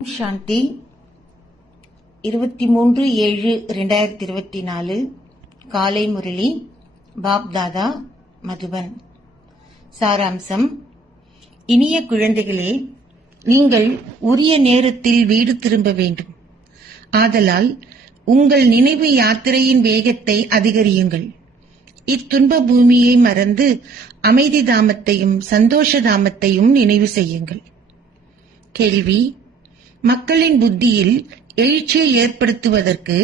சாந்தி 23/7/2024 காலை முரளி பாப் தாதா மதுபன். சாராம்சம்: இனிய குழந்தைகளே, நீங்கள் உரிய நேரத்தில் வீடு திரும்ப வேண்டும். ஆதலால் உங்கள் நினைவு யாத்திரையின் வேகத்தை அதிகரியுங்கள். இத்துன்ப பூமியை மறந்து அமைதி தாமத்தையும் சந்தோஷ தாமத்தையும் நினைவு செய்யுங்கள். கேள்வி: மக்களின் புத்தியில் எழுச்சியை ஏற்படுத்துவதற்கு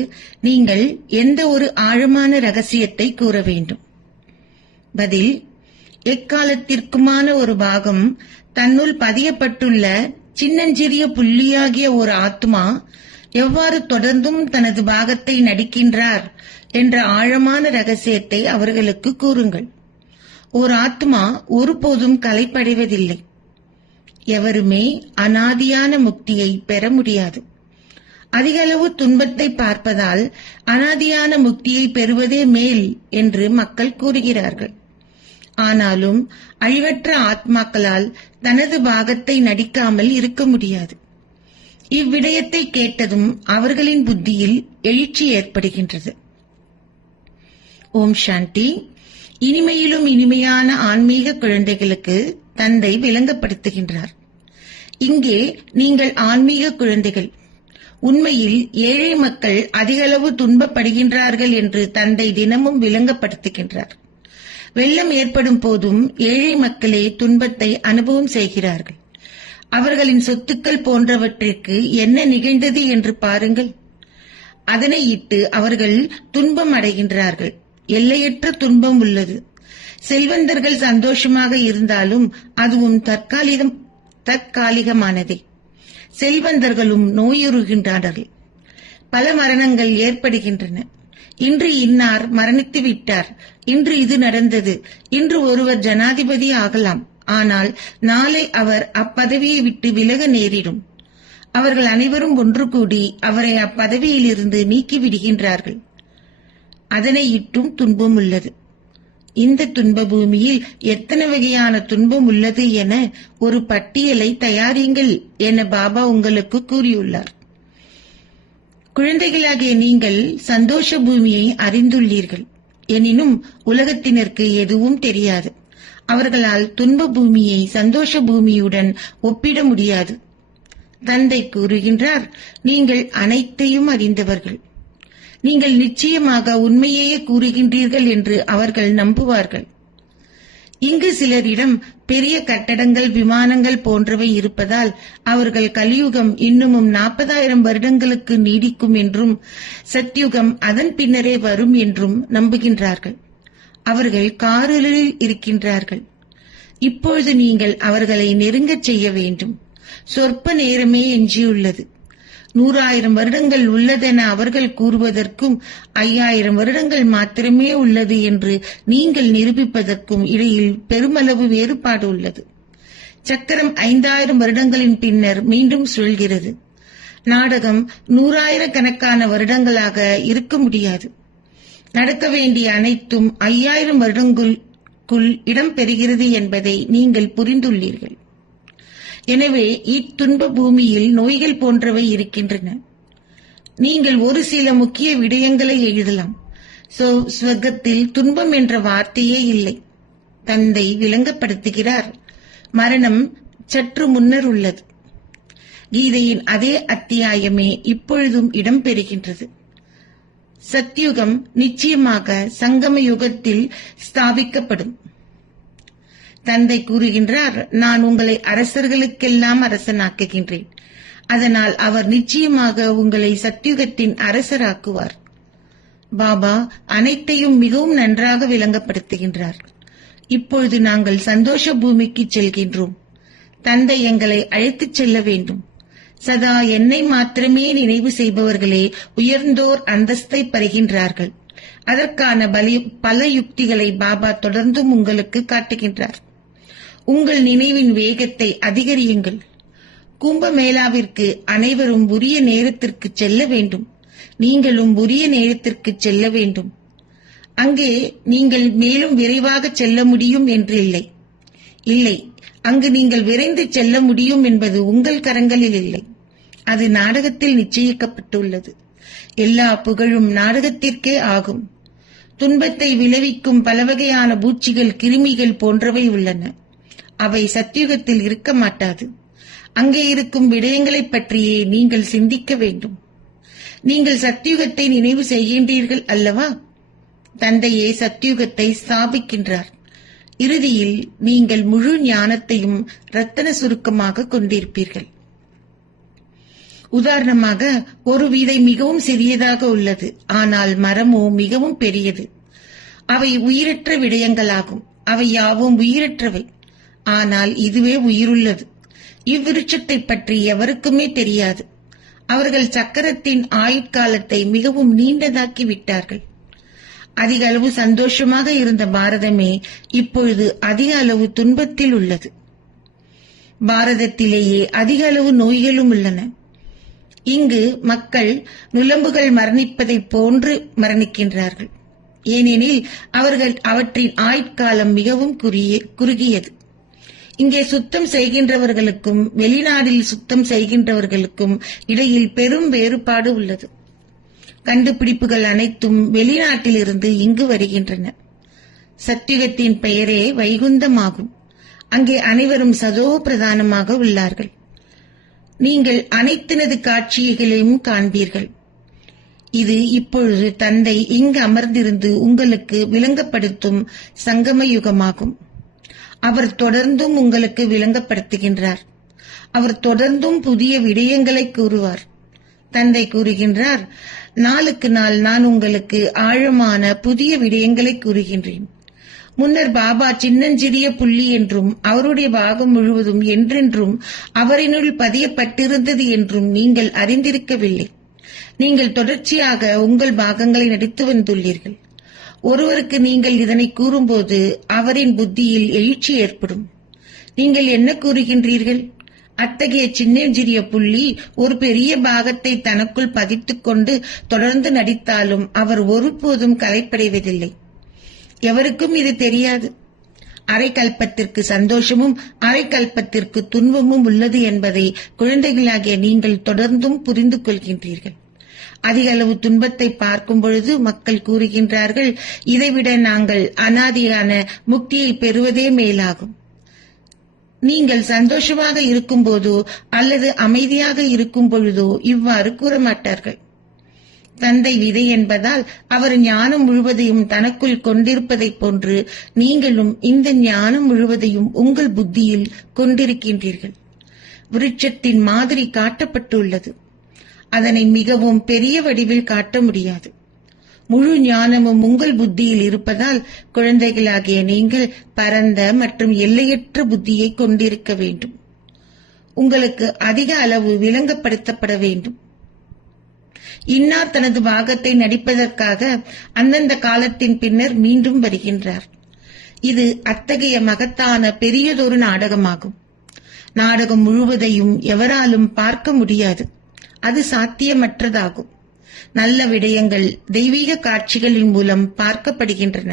நீங்கள் எந்த ஒரு ஆழமான ரகசியத்தை கூற வேண்டும்? பதில்: எக்காலத்திற்குமான ஒரு பாகம் தன்னுள் பதியப்பட்டுள்ள சின்னஞ்சிறிய புள்ளியாகிய ஒரு ஆத்மா எவ்வாறு தொடர்ந்தும் தனது பாகத்தை நடிக்கின்றார் என்ற ஆழமான ரகசியத்தை அவர்களுக்கு கூறுங்கள். ஒரு ஆத்மா ஒருபோதும் கலைப்படைவதில்லை. எவருமே அனாதியான முக்தியை பெற முடியாது. அதிகளவு துன்பத்தை பார்ப்பதால் அனாதியான முக்தியை பெறுவதே மேல் என்று மக்கள் கூறுகிறார்கள். ஆனாலும் அழிவற்ற ஆத்மாக்களால் தனது பாகத்தை நடிக்காமல் இருக்க முடியாது. இவ்விடயத்தை கேட்டதும் அவர்களின் புத்தியில் எழுச்சி ஏற்படுகின்றது. ஓம் சாந்தி. இனிமையிலும் இனிமையான ஆன்மீக குழந்தைகளுக்கு தந்தை விளங்கப்படுத்துகின்றார். இங்கே நீங்கள் ஆன்மீக குழந்தைகள். உண்மையில் ஏழை மக்கள் அதிகளவு துன்பப்படுகின்றார்கள் என்று தந்தை தினமும் விளங்கப்படுத்துகின்றார். வெள்ளம் ஏற்படும் போதும் ஏழை மக்களே துன்பத்தை அனுபவம் செய்கிறார்கள். அவர்களின் சொத்துக்கள் போன்றவற்றிற்கு என்ன நிகழ்ந்தது என்று பாருங்கள். அதனை இட்டு அவர்கள் துன்பம் அடைகின்றார்கள். எல்லையற்ற துன்பம் உள்ளது. செல்வந்தர்கள் சந்தோஷமாக இருந்தாலும் அதுவும் தற்காலிகமானதே. செல்வந்தர்களும் நோயுறுகின்றார்கள். பல மரணங்கள் ஏற்படுகின்றன. இன்று இன்னார் மரணித்து விட்டார், இன்று இது நடந்தது, இன்று ஒருவர் ஜனாதிபதி ஆகலாம், ஆனால் நாளை அவர் அப்பதவியை விட்டு விலக நேரிடும். அவர்கள் அனைவரும் ஒன்று கூடி அவரை அப்பதவியில் இருந்து நீக்கி விடுகின்றார்கள். அதனை இட்டும் துன்பம் உள்ளது. இந்த துன்ப பூமியில் எத்தனை வகையான துன்பம் உள்ளது என ஒரு பட்டியலை தயாரிங்கள் என பாபா உங்களுக்கு கூறியுள்ளார். குழந்தைகளாகிய நீங்கள் சந்தோஷ பூமியை அறிந்துள்ளீர்கள். எனினும் உலகத்தினருக்கு எதுவும் தெரியாது. அவர்களால் துன்ப பூமியை சந்தோஷ பூமியுடன் ஒப்பிட முடியாது. தந்தை கூறுகின்றார், நீங்கள் அனைத்தையும் அறிந்தவர்கள். நீங்கள் நிச்சயமாக உண்மையையே கூறுகின்றீர்கள் என்று அவர்கள் நம்புவார்கள். இங்கு சிலரிடம் பெரிய கட்டடங்கள், விமானங்கள் போன்றவை இருப்பதால் அவர்கள் கலியுகம் இன்னமும் 40,000 வருடங்களுக்கு நீடிக்கும் என்றும் சத்யுகம் அதன் பின்னரே வரும் என்றும் நம்புகின்றார்கள். அவர்கள் காரில் இருக்கின்றார்கள். இப்பொழுது நீங்கள் அவர்களை நெருங்கச் செய்ய வேண்டும். சொற்ப நேரமே எஞ்சியுள்ளது. 100,000 வருடங்கள் உள்ளதென அவர்கள் கூறுவதற்கும் 5,000 வருடங்கள் மாத்திரமே உள்ளது என்று நீங்கள் நிரூபிப்பதற்கும் இடையில் பெருமளவு வேறுபாடு உள்ளது. சக்கரம் 5,000 வருடங்களின் பின்னர் மீண்டும் சுழல்கிறது. நாடகம் 100,000 கணக்கான வருடங்களாக இருக்க முடியாது. நடக்க வேண்டிய அனைத்தும் 5,000 வருடங்களுக்குள் இடம்பெறுகிறது என்பதை நீங்கள் புரிந்துள்ளீர்கள். எனவே இத்துன்ப பூமியில் நோய்கள் போன்றவை இருக்கின்றன. நீங்கள் ஒரு சில முக்கிய விடயங்களை எழுதலாம். ஸ்வர்க்கத்தில் துன்பம் என்ற வார்த்தையே இல்லை. தந்தை விளங்கப்படுத்துகிறார், மரணம் சற்று முன்னர் உள்ளது. கீதையின் அதே அத்தியாயமே இப்பொழுதும் இடம்பெறுகின்றது. சத்யுகம் நிச்சயமாக சங்கம யுகத்தில் ஸ்தாபிக்கப்படும். தந்தை கூறுகின்றார், நான் உங்களை அரசர்களுக்கெல்லாம் அரசனாக்குகின்றேன். அதனால் அவர் நிச்சயமாக உங்களை சத்யுகத்தின் அரசராக்குவார். பாபா அனைத்தையும் மிகவும் நன்றாக விளங்கப்படுத்துகின்றார். இப்பொழுது நாங்கள் சந்தோஷ பூமிக்கு செல்கின்றோம். தந்தை எங்களை அழைத்துச் செல்ல வேண்டும். சதா என்னை மாத்திரமே நினைவு செய்பவர்களே உயர்ந்தோர் அந்தஸ்தை பெறுகின்றார்கள். அதற்கான பல யுக்திகளை பாபா தொடர்ந்தும் உங்களுக்கு காட்டுகின்றார். உங்கள் நினைவின் வேகத்தை அதிகரியுங்கள். கும்பமேளாவிற்கு அனைவரும் உரிய நேரத்திற்கு செல்ல வேண்டும். நீங்களும் உரிய நேரத்திற்கு செல்ல வேண்டும். அங்கே நீங்கள் மேலும் விரைவாக செல்ல முடியும் என்று இல்லை. அங்கு நீங்கள் விரைந்து செல்ல முடியும் என்பது உங்கள் கரங்களில் இல்லை. அது நாடகத்தில் நிச்சயிக்கப்பட்டுள்ளது. எல்லா புகழும் நாடகத்திற்கே ஆகும். துன்பத்தை விளைவிக்கும் பலவகையான பூச்சிகள், கிருமிகள் போன்றவை உள்ளன. அவை சத்தியுகத்தில் இருக்க மாட்டாது. அங்கே இருக்கும் விடயங்களைப் பற்றியே நீங்கள் சிந்திக்க வேண்டும். நீங்கள் சத்தியுகத்தை நினைவு செய்கின்றீர்கள் அல்லவா? தந்தையே சத்தியுகத்தை ஸ்தாபிக்கின்றார். இறுதியில் நீங்கள் முழு ஞானத்தையும் ரத்தன சுருக்கமாக கொண்டிருப்பீர்கள். உதாரணமாக, ஒரு விதை மிகவும் சிறியதாக உள்ளது, ஆனால் மரமோ மிகவும் பெரியது. அவை உயிரற்ற விடயங்களாகும். அவை யாவும் உயிரற்றவை, ஆனால் இதுவே உயிருள்ளது. இவ்விருட்சத்தை பற்றி எவருக்குமே தெரியாது. அவர்கள் சக்கரத்தின் ஆயுட்காலத்தை மிகவும் நீண்டதாக்கி விட்டார்கள். அதிக அளவு சந்தோஷமாக இருந்த பாரதமே இப்பொழுது அதிக அளவு துன்பத்தில் உள்ளது. பாரதத்திலேயே அதிக அளவு நோய்களும் உள்ளன. இங்கு மக்கள் நுளம்புகள் மரணிப்பதைப் போன்று மரணிக்கின்றார்கள். ஏனெனில் அவர்கள் அவற்றின் ஆயுட்காலம் மிகவும் குறுகியது. இங்கே சுத்தம் செய்கின்றவர்களுக்கும் வெளிநாட்டில் சுத்தம் செய்கின்றவர்களுக்கும் இடையில் பெரும் வேறுபாடு உள்ளது. கண்டுபிடிப்புகள் அனைத்தும் வெளிநாட்டிலிருந்து இங்கு வருகின்றன. சத்தியுகத்தின் பெயரே வைகுந்தமாகும். அங்கே அனைவரும் சதோ பிரதானமாக உள்ளார்கள். நீங்கள் அனைத்தினது காட்சிகளையும் காண்பீர்கள். இது இப்பொழுது தந்தை இங்கு அமர்ந்திருந்து உங்களுக்கு விளங்கப்படுத்தும் சங்கம யுகமாகும். அவர் தொடர்ந்தும் உங்களுக்கு விளங்கப்படுத்துகின்றார். அவர் தொடர்ந்தும் புதிய விடயங்களை கூறுவார். தந்தை கூறுகின்றார், நாளுக்கு நாள் நான் உங்களுக்கு ஆழமான புதிய விடயங்களை கூறுகின்றேன். முன்னர் பாபா சின்னஞ்சிறிய புள்ளி என்றும் அவருடைய பாகம் முழுவதும் என்றென்றும் அவரினுள் பதியப்பட்டிருந்தது என்றும் நீங்கள் அறிந்திருக்கவில்லை. நீங்கள் தொடர்ச்சியாக உங்கள் பாகங்களை நடித்து வந்துள்ளீர்கள். ஒருவருக்கு நீங்கள் இதனை கூறும்போது அவரின் புத்தியில் எழுச்சி ஏற்படும். நீங்கள் என்ன கூறுகின்றீர்கள்? அத்தகைய சின்னஞ்சிறிய புள்ளி ஒரு பெரிய பாகத்தை தனக்குள் பதித்துக் கொண்டு தொடர்ந்து நடித்தாலும் அவர் ஒருபோதும் கலைப்படைவதில்லை. எவருக்கும் இது தெரியாது. அரை கல்பத்திற்கு சந்தோஷமும் அரை கல்பத்திற்கு துன்பமும் உள்ளது என்பதை குழந்தைகளாகிய நீங்கள் தொடர்ந்தும் புரிந்து கொள்கின்றீர்கள். அதிக அளவு துன்பத்தை பார்க்கும் பொழுது மக்கள் கூறுகின்றார்கள், இதைவிட நாங்கள் அனாதியான முக்தியை பெறுவதே மேலாகும். நீங்கள் சந்தோஷமாக இருக்கும் போதோ அல்லது அமைதியாக இருக்கும் பொழுதோ இவ்வாறு கூறமாட்டார்கள். தந்தை விதை என்பதால் அவர் ஞானம் முழுவதையும் தனக்குள் கொண்டிருப்பதைப் போன்று நீங்களும் இந்த ஞானம் முழுவதையும் உங்கள் புத்தியில் கொண்டிருக்கின்றீர்கள். விருட்சத்தின் மாதிரி காட்டப்பட்டுள்ளது. அதனை மிகவும் பெரிய வடிவில் காட்ட முடியாது. முழு ஞானமும் உங்கள் புத்தியில் இருப்பதால் குழந்தைகளாகிய நீங்கள் பரந்த மற்றும் எல்லையற்ற புத்தியை கொண்டிருக்க வேண்டும். உங்களுக்கு அதிக அளவு விளங்கப்படுத்தப்பட வேண்டும். இன்னார் தனது பாகத்தை நடிப்பதற்காக அந்தந்த காலத்தின் பின்னர் மீண்டும் வருகின்றார். இது அத்தகைய மகத்தான பெரியதொரு நாடகமாகும். நாடகம் முழுவதையும் எவராலும் பார்க்க முடியாது. அது சாத்தியமற்றதாகும். நல்ல விடயங்கள் தெய்வீக காட்சிகளின் மூலம் பார்க்கப்படுகின்றன.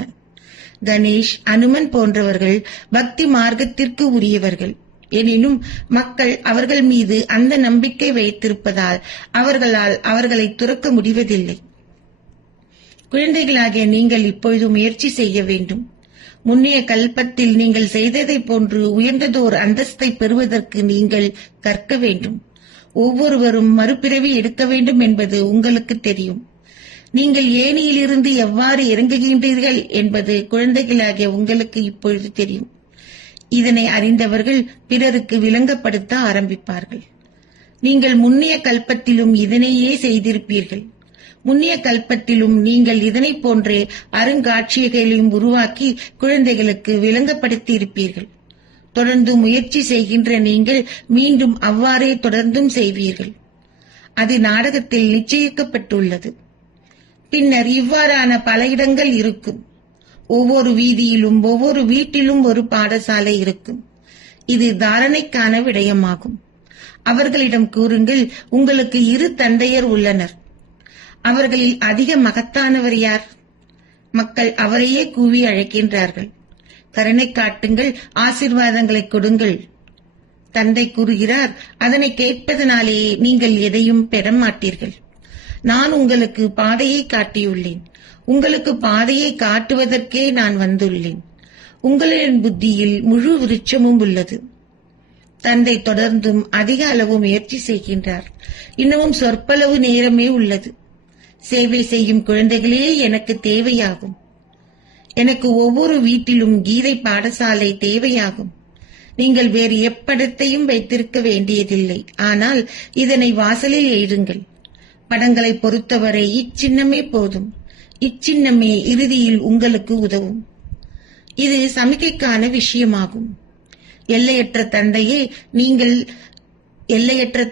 கணேஷ், அனுமன் போன்றவர்கள் பக்தி மார்க்கத்திற்கு உரியவர்கள். எனினும் மக்கள் அவர்கள் மீது அந்த நம்பிக்கை வைத்திருப்பதால் அவர்களால் அவர்களை துறக்க முடிவதில்லை. குழந்தைகளாகிய நீங்கள் இப்பொழுது முயற்சி செய்ய வேண்டும். முன்னைய கல்பத்தில் நீங்கள் செய்ததை போன்று உயர்ந்ததோர் அந்தஸ்தை பெறுவதற்கு நீங்கள் கற்க வேண்டும். ஒவ்வொருவரும் மறுபிறவி எடுக்க வேண்டும் என்பது உங்களுக்கு தெரியும். நீங்கள் ஏணியிலிருந்து எவ்வாறு இறங்குகின்றீர்கள் என்பது குழந்தைகளாகிய உங்களுக்கு இப்பொழுது தெரியும். இதனை அறிந்தவர்கள் பிறருக்கு விளங்கப்படுத்த ஆரம்பிப்பார்கள். நீங்கள் முன்னைய கல்பத்திலும் இதனையே செய்திருப்பீர்கள். முன்னைய கல்பத்திலும் நீங்கள் இதனை போன்றே அருங்காட்சியகங்களையும் உருவாக்கி குழந்தைகளுக்கு விளங்கப்படுத்தி இருப்பீர்கள். தொடர்ந்து முயற்சி செய்கின்ற நீங்கள் மீண்டும் அவ்வாறே தொடர்ந்தும் செய்வீர்கள். அது நாடகத்தில் நிச்சயிக்கப்பட்டுள்ளது. பின்னர் இவ்வாறான பல இடங்கள் இருக்கும். ஒவ்வொரு வீதியிலும் ஒவ்வொரு வீட்டிலும் ஒரு பாடசாலை இருக்கும். இது தாரணைக்கான விடயமாகும். அவர்களிடம் கூறுங்கள், உங்களுக்கு 2 தந்தையர் உள்ளனர். அவர்களில் அதிக மகத்தானவர் யார்? மக்கள் அவரையே கூவி அழைக்கின்றார்கள். கருணை காட்டுங்கள், ஆசீர்வாதங்களை கொடுங்கள். தந்தை கூறுகிறார், அதனை கேட்பதனாலேயே நீங்கள் எதையும் பெற மாட்டீர்கள். நான் உங்களுக்கு பாதையை காட்டியுள்ளேன். உங்களுக்கு பாதையை காட்டுவதற்கே நான் வந்துள்ளேன். உங்களின் புத்தியில் முழு விருட்சமும் உள்ளது. தந்தை தொடர்ந்தும் அதிக அளவு முயற்சி செய்கின்றார். இன்னமும் சொற்பளவு நேரமே உள்ளது. சேவை செய்யும் குழந்தைகளே எனக்கு தேவையாகும். எனக்கு ஒவ்வொரு வீட்டிலும் கீதை பாடசாலை தேவையாகும். நீங்கள் வேறு எப்படத்தையும் வைத்திருக்க வேண்டியதில்லை. ஆனால் இதனை வாசலில் எழுதுங்கள். படங்களை பொறுத்தவரை இச்சின்னமே போதும். இச்சின்னமே இறுதியில் உங்களுக்கு உதவும். இது சமிக்கைக்கான விஷயமாகும். எல்லையற்ற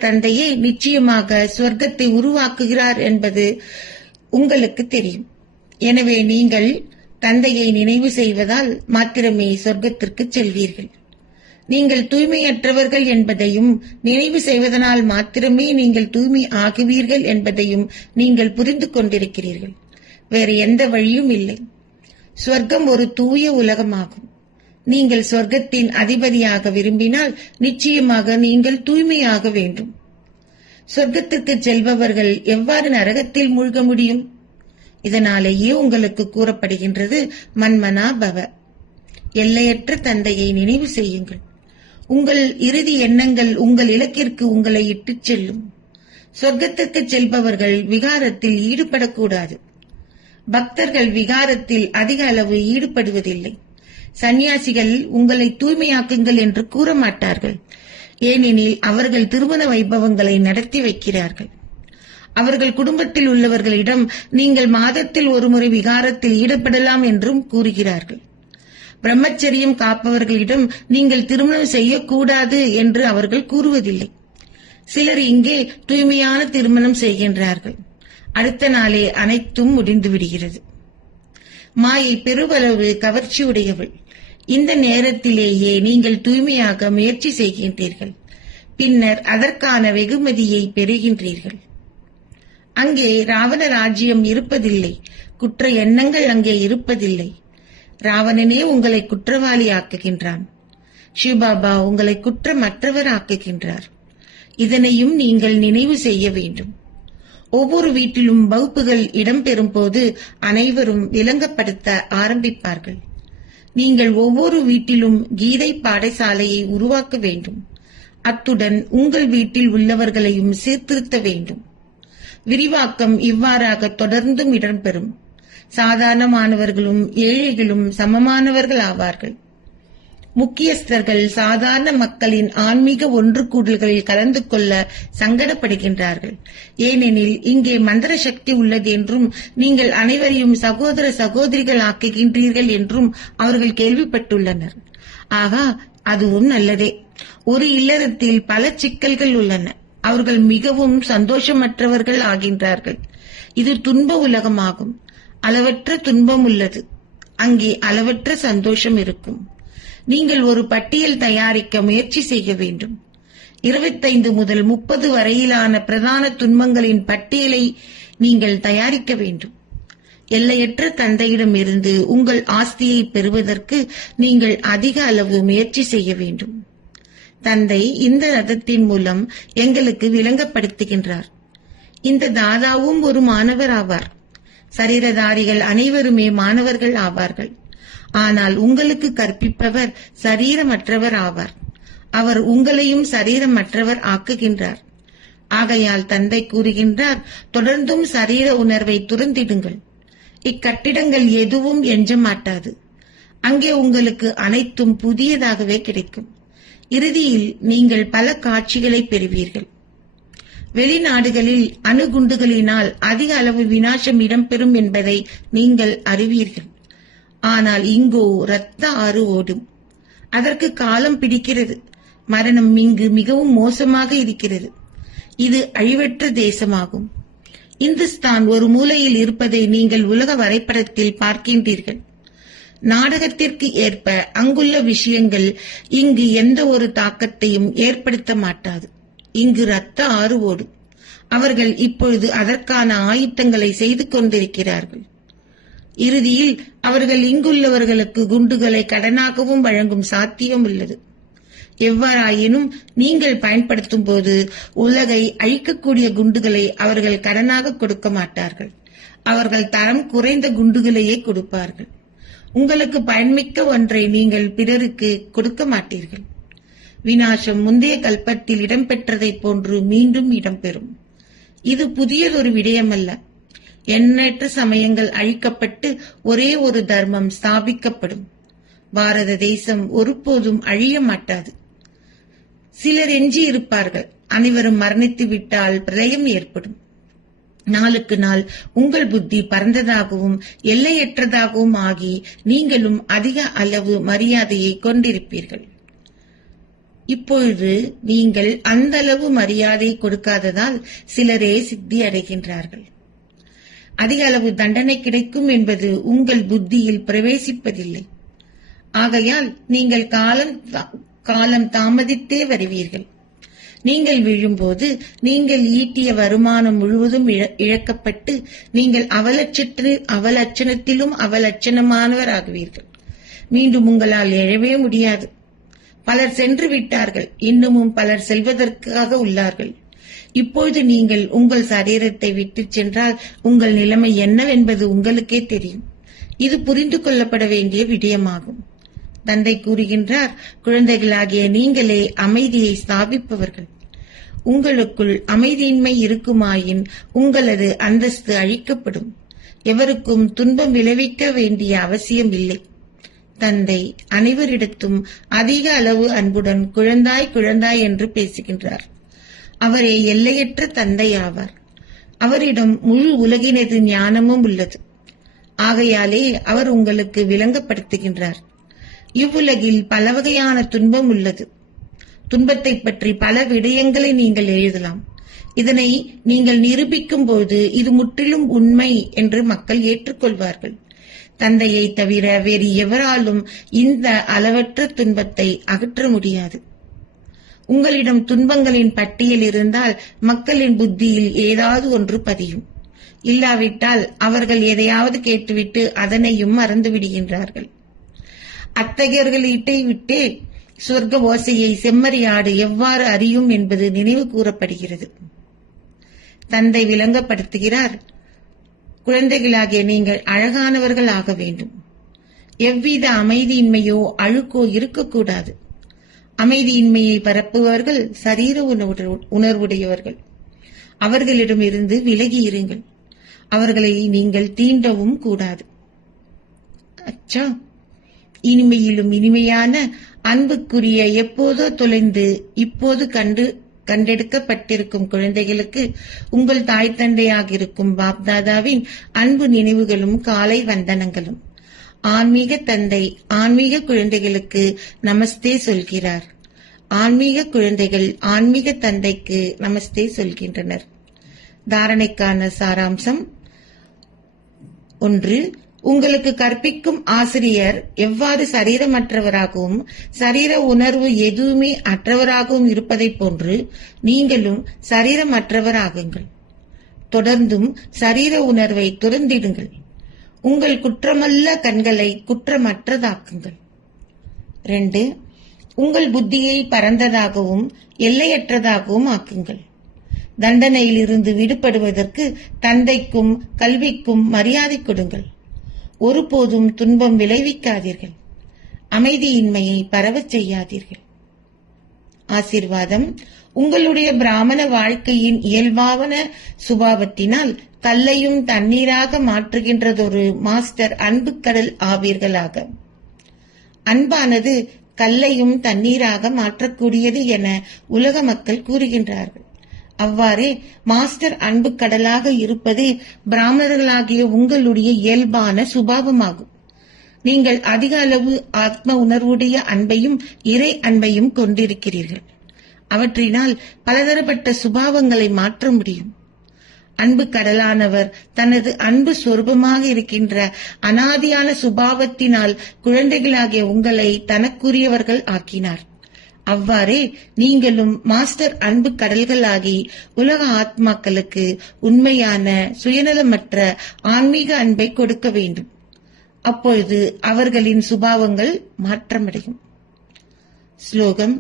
தந்தையே நிச்சயமாக சொர்க்கத்தை உருவாக்குகிறார் என்பது உங்களுக்கு தெரியும். எனவே நீங்கள் தந்தையை நினைவு செய்வதால் மாத்திரமே சொர்க்கத்திற்கு செல்வீர்கள். நீங்கள் தூய்மையற்றவர்கள் என்பதையும் நினைவு செய்வதனால் மாத்திரமே நீங்கள் தூய்மை ஆகுவீர்கள் என்பதையும் நீங்கள் புரிந்து கொண்டிருக்கிறீர்கள். வேறு எந்த வழியும் இல்லை. சொர்க்கம் ஒரு தூய உலகமாகும். நீங்கள் சொர்க்கத்தின் அதிபதியாக விரும்பினால் நிச்சயமாக நீங்கள் தூய்மையாக வேண்டும். சொர்க்கத்திற்கு செல்பவர்கள் எவ்வாறு நரகத்தில் மூழ்க முடியும்? இதனாலேயே உங்களுக்கு கூறப்படுகின்றது, மன்மனா பவ. எல்லையற்ற தந்தையை நினைவு செய்யுங்கள். உங்கள் இறுதி எண்ணங்கள் உங்கள் இலக்கிற்கு உங்களை இட்டுச் செல்லும். சொர்க்கத்திற்கு செல்பவர்கள் விகாரத்தில் ஈடுபடக்கூடாது. பக்தர்கள் விகாரத்தில் அதிக அளவு ஈடுபடுவதில்லை. சந்நியாசிகள் உங்களை தூய்மையாக்குங்கள் என்று கூற மாட்டார்கள். ஏனெனில் அவர்கள் திருமண வைபவங்களை நடத்தி வைக்கிறார்கள். அவர்கள் குடும்பத்தில் உள்ளவர்களிடம் நீங்கள் மாதத்தில் ஒருமுறை விகாரத்தில் ஈடுபடலாம் என்றும் கூறுகிறார்கள். பிரம்மச்சரியம் காப்பவர்களிடம் நீங்கள் திருமணம் செய்யக்கூடாது என்று அவர்கள் கூறுவதில்லை. சிலர் இங்கே தூய்மையான திருமணம் செய்கின்றார்கள். அடுத்த நாளே அனைத்தும் முடிந்து விடுகிறது. மாயை பெருவளவு கவர்ச்சியுடையவள். இந்த நேரத்திலேயே நீங்கள் தூய்மையாக முயற்சி செய்கின்றீர்கள். பின்னர் அதற்கான வெகுமதியை பெறுகின்றீர்கள். அங்கே ராவண ராஜ்யம் இருப்பதில்லை. குற்ற எண்ணங்கள் அங்கே இருப்பதில்லை. ராவணனே உங்களை குற்றவாளி ஆக்குகின்றான். சிவபாபா உங்களை குற்றமற்றவர் ஆக்குகின்றார். இதனையும் நீங்கள் நினைவு செய்ய வேண்டும். ஒவ்வொரு வீட்டிலும் வகுப்புகள் இடம்பெறும் போது அனைவரும் விளங்கப்படுத்த ஆரம்பிப்பார்கள். நீங்கள் ஒவ்வொரு வீட்டிலும் கீதை பாடசாலையை உருவாக்க வேண்டும். அத்துடன் உங்கள் வீட்டில் உள்ளவர்களையும் சீர்திருத்த வேண்டும். விரிவாக்கம் இவ்வாறாக தொடர்ந்தும் இடம்பெறும். சாதாரணமானவர்களும் ஏழைகளும் சமமானவர்கள் ஆவார்கள். முக்கியஸ்தர்கள் சாதாரண மக்களின் ஆன்மீக ஒன்று கூடல்களில் கலந்து கொள்ள சங்கடப்படுகின்றார்கள். ஏனெனில் இங்கே மந்திர சக்தி உள்ளது என்றும் நீங்கள் அனைவரையும் சகோதர சகோதரிகள் ஆக்குகின்றீர்கள் என்றும் அவர்கள் கேள்விப்பட்டுள்ளனர். ஆகா, அதுவும் நல்லதே. ஒரு இல்லறத்தில் பல சிக்கல்கள் உள்ளன. அவர்கள் மிகவும் சந்தோஷமற்றவர்கள் ஆகின்றார்கள். இது துன்ப உலகமாகும். அளவற்ற துன்பம் உள்ளது. அங்கே அளவற்ற சந்தோஷம் இருக்கும். நீங்கள் ஒரு பட்டியல் தயாரிக்க முயற்சி செய்ய வேண்டும். 25 முதல் 30 வரையிலான பிரதான துன்பங்களின் பட்டியலை நீங்கள் தயாரிக்க வேண்டும். எல்லையற்ற தந்தையிடமிருந்து உங்கள் ஆஸ்தியை பெறுவதற்கு நீங்கள் அதிக அளவு முயற்சி செய்ய வேண்டும். தந்தை இந்த ரதத்தின் மூலம் எங்களுக்கு விளங்கப்படுத்துகின்றார். இந்த தாதாவும் ஒரு மாணவர் ஆவார். சரீரதாரிகள் அனைவருமே மாணவர்கள் ஆவார்கள். ஆனால் உங்களுக்கு கற்பிப்பவர் சரீரமற்றவர் ஆவார். அவர் உங்களையும் சரீரமற்றவர் ஆக்குகின்றார். ஆகையால் தந்தை கூறுகின்றார், தொடர்ந்தும் சரீர உணர்வை துறந்திடுங்கள். இக்கட்டிடங்கள் எதுவும் எஞ்ச மாட்டாது. அங்கே உங்களுக்கு அனைத்தும் புதியதாகவே கிடைக்கும். இறுதியில் நீங்கள் பல காட்சிகளை பெறுவீர்கள். வெளிநாடுகளில் அணுகுண்டுகளினால் அதிக அளவு விநாசம் இடம்பெறும் என்பதை நீங்கள் அறிவீர்கள். ஆனால் இங்கோ இரத்த ஆறு ஓடும். அதற்கு காலம் பிடிக்கிறது. மரணம் இங்கு மிகவும் மோசமாக இருக்கிறது. இது அழிவற்ற தேசமாகும். இந்துஸ்தான் ஒரு மூலையில் இருப்பதை நீங்கள் உலக வரைபடத்தில் பார்க்கின்றீர்கள். நாடகத்திற்கு ஏற்ப அங்குள்ள விஷயங்கள் இங்கு எந்த ஒரு தாக்கத்தையும் ஏற்படுத்த மாட்டாது. இங்கு இரத்த ஆறு ஓடும். அவர்கள் இப்பொழுது அதற்கான ஆயுத்தங்களை செய்து கொண்டிருக்கிறார்கள். இறுதியில் அவர்கள் இங்குள்ளவர்களுக்கு குண்டுகளை கடனாகவும் வழங்கும் சாத்தியம் உள்ளது. எவ்வாறாயினும் நீங்கள் பயன்படுத்தும் போது உலகை அழிக்கக்கூடிய குண்டுகளை அவர்கள் கடனாக கொடுக்க மாட்டார்கள். அவர்கள் தரம் குறைந்த குண்டுகளையே கொடுப்பார்கள். உங்களுக்கு பயன்மிக்க ஒன்றை நீங்கள் பிறருக்கு கொடுக்க மாட்டீர்கள். விநாசம் முந்தைய கல்பத்தில் இடம்பெற்றதைப் போன்று மீண்டும் இடம்பெறும். இது புதியதொரு விடயமல்ல. எண்ணற்ற சமயங்கள் அழிக்கப்பட்டு ஒரே ஒரு தர்மம் ஸ்தாபிக்கப்படும். பாரத தேசம் ஒருபோதும் அழிய மாட்டாது. சிலர் எஞ்சி இருப்பார்கள். அனைவரும் மரணித்து விட்டால் பிரளயம் ஏற்படும். நாளுக்கு நாள் உங்கள் புத்தி பரந்ததாகவும் எல்லையற்றதாகவும் ஆகி நீங்களும் அதிக அளவு மரியாதையை கொண்டிருப்பீர்கள். இப்பொழுது நீங்கள் அந்த அளவு மரியாதை கொடுக்காததால் சிலரே சித்தி அடைகின்றார்கள். அதிக அளவு தண்டனை கிடைக்கும் என்பது உங்கள் புத்தியில் பிரவேசிப்பதில்லை. ஆகையால் நீங்கள் காலம் தாமதித்தே வருவீர்கள். நீங்கள் விழும்போது நீங்கள் ஈட்டிய வருமானம் முழுவதும் இழக்கப்பட்டு நீங்கள் அவலட்சணத்திலும் அவலட்சணமானவராகுவீர்கள். மீண்டும் உங்களால் எழவே முடியாது. பலர் சென்று விட்டார்கள். இன்னமும் பலர் செல்வதற்காக உள்ளார்கள். இப்பொழுது நீங்கள் உங்கள் சரீரத்தை விட்டு சென்றால் உங்கள் நிலைமை என்னவென்பது உங்களுக்கே தெரியும். இது புரிந்து கொள்ளப்பட வேண்டிய விடயமாகும். தந்தை கூறுகின்றார், குழந்தைகளாகிய நீங்களே அமைதியை ஸ்தாபிப்பவர்கள். உங்களுக்குள் அமைதியின்மை இருக்குமாயின் உங்களது அந்தஸ்து அழிக்கப்படும். எவருக்கும் துன்பம் விளைவிக்க வேண்டிய அவசியம் இல்லை. தந்தை அனைவரிடத்தும் அதிக அளவு அன்புடன் குழந்தாய் குழந்தாய் என்று பேசுகின்றார். அவரே எல்லையற்ற தந்தை ஆவார். அவரிடம் முழு உலகினது ஞானமும் உள்ளது. ஆகையாலே அவர் உங்களுக்கு விளங்கப்படுத்துகின்றார். இவ்வுலகில் பல வகையான துன்பம் உள்ளது. துன்பத்தை பற்றி பல விடயங்களை நீங்கள் எழுதலாம். இதனை நீங்கள் நிரூபிக்கும் போது இது முற்றிலும் உண்மை என்று மக்கள் ஏற்றுக்கொள்வார்கள். தந்தையை தவிர வேறு எவராலும் இந்த அளவற்ற துன்பத்தை அகற்ற முடியாது. உங்களிடம் துன்பங்களின் பட்டியல் இருந்தால் மக்களின் புத்தியில் ஏதாவது ஒன்று பதியும். இல்லாவிட்டால் அவர்கள் எதையாவது கேட்டுவிட்டு அதனையும் மறந்து விடுகின்றார்கள். அத்தகையவர்களிட்டை விட்டே சொர்க்க ஓசையை செம்மறியாடு எவ்வாறு அறியும் என்பது நினைவு கூறப்படுகிறது. தந்தை விளங்கப்படுத்துகிறார், குழந்தைகளாகிய நீங்கள் அழகானவர்கள் ஆக வேண்டும். எவ்வித அமைதியின்மையோ அழுக்கோ இருக்கக்கூடாது. அமைதியின்மையை பரப்புபவர்கள் சரீர உணர்வுடையவர்கள். அவர்களிடமிருந்து விலகி இருங்கள். அவர்களை நீங்கள் தீண்டவும் கூடாது. அச்சா, இனிமையிலும் இனிமையான அன்புக்குரிய எப்போதோ தொலைந்து இப்போது கண்டெடுக்கப்பட்டிருக்கும் குழந்தைகளுக்கு உங்கள் தாய் தந்தையாகிருக்கும் பாப்தாதாவின் அன்பு நினைவுகளும் காலை வந்தனங்களும். ஆன்மீக தந்தை ஆன்மீக குழந்தைகளுக்கு நமஸ்தே சொல்கிறார். ஆன்மீக குழந்தைகள் ஆன்மீக தந்தைக்கு நமஸ்தே சொல்கின்றனர். தாரணைக்கான சாராம்சம். 1. உங்களுக்கு கற்பிக்கும் ஆசிரியர் எவ்வாறு சரீரமற்றவராகவும் சரீர உணர்வு எதுவுமே அற்றவராகவும் இருப்பதைப் போன்று நீங்களும் சரீரமற்றவராகுங்கள். தொடர்ந்தும் சரீர உணர்வை துறந்திடுங்கள். உங்கள் குற்றமல்ல கண்களை குற்றமற்றதாக்குங்கள். 2. உங்கள் புத்தியை பரந்ததாகவும் எல்லையற்றதாகவும் ஆக்குங்கள். தண்டனையிலிருந்து விடுபடுவதற்கு தந்தைக்கும் கல்விக்கும் மரியாதை கொடுங்கள். ஒருபோதும் துன்பம் விளைவிக்காதீர்கள். அமைதியின்மையை பரவச் செய்யாதீர்கள். ஆசீர்வாதம். உங்களுடைய பிராமண வாழ்க்கையின் இயல்பான சுபாவத்தினால் கல்லையும் தண்ணீராக மாற்றுகின்றதொரு மாஸ்டர் அன்பு கடல் ஆவீர்களாக. அன்பானது கல்லையும் தண்ணீராக மாற்றக்கூடியது என உலக மக்கள் கூறுகின்றார்கள். அவ்வாறே மாஸ்டர் அன்பு கடலாக இருப்பதே பிராமணர்களாகிய உங்களுடைய இயல்பான சுபாவமாகும். நீங்கள் அதிக அளவு ஆத்ம உணர்வுடைய அன்பையும் இறை அன்பையும் கொண்டிருக்கிறீர்கள். அவற்றினால் பலதரப்பட்ட சுபாவங்களை மாற்ற முடியும். அன்பு கடலானவர் தனது அன்பு சொரூபமாக இருக்கின்ற அனாதியான சுபாவத்தினால் குழந்தைகளாகிய உங்களை தனக்குரியவர்கள் ஆக்கினார். அவ்வாறே நீங்களும் மாஸ்டர் அன்பு கடல்களாகி உலக ஆத்மாக்களுக்கு உண்மையான சுயநலமற்ற ஆன்மீக அன்பை கொடுக்க வேண்டும். அப்பொழுது அவர்களின் சுபாவங்கள் மாற்றமடையும். ஸ்லோகம்.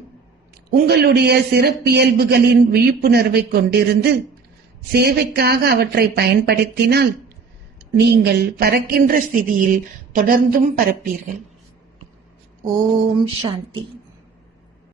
உங்களுடைய சிறப்பியல்புகளின் விழிப்புணர்வை கொண்டிருந்து சேவைக்காக அவற்றை பயன்படுத்தினால் நீங்கள் பறக்கின்ற ஸ்திதியில் தொடர்ந்தும் பறப்பீர்கள். ஓம் சாந்தி.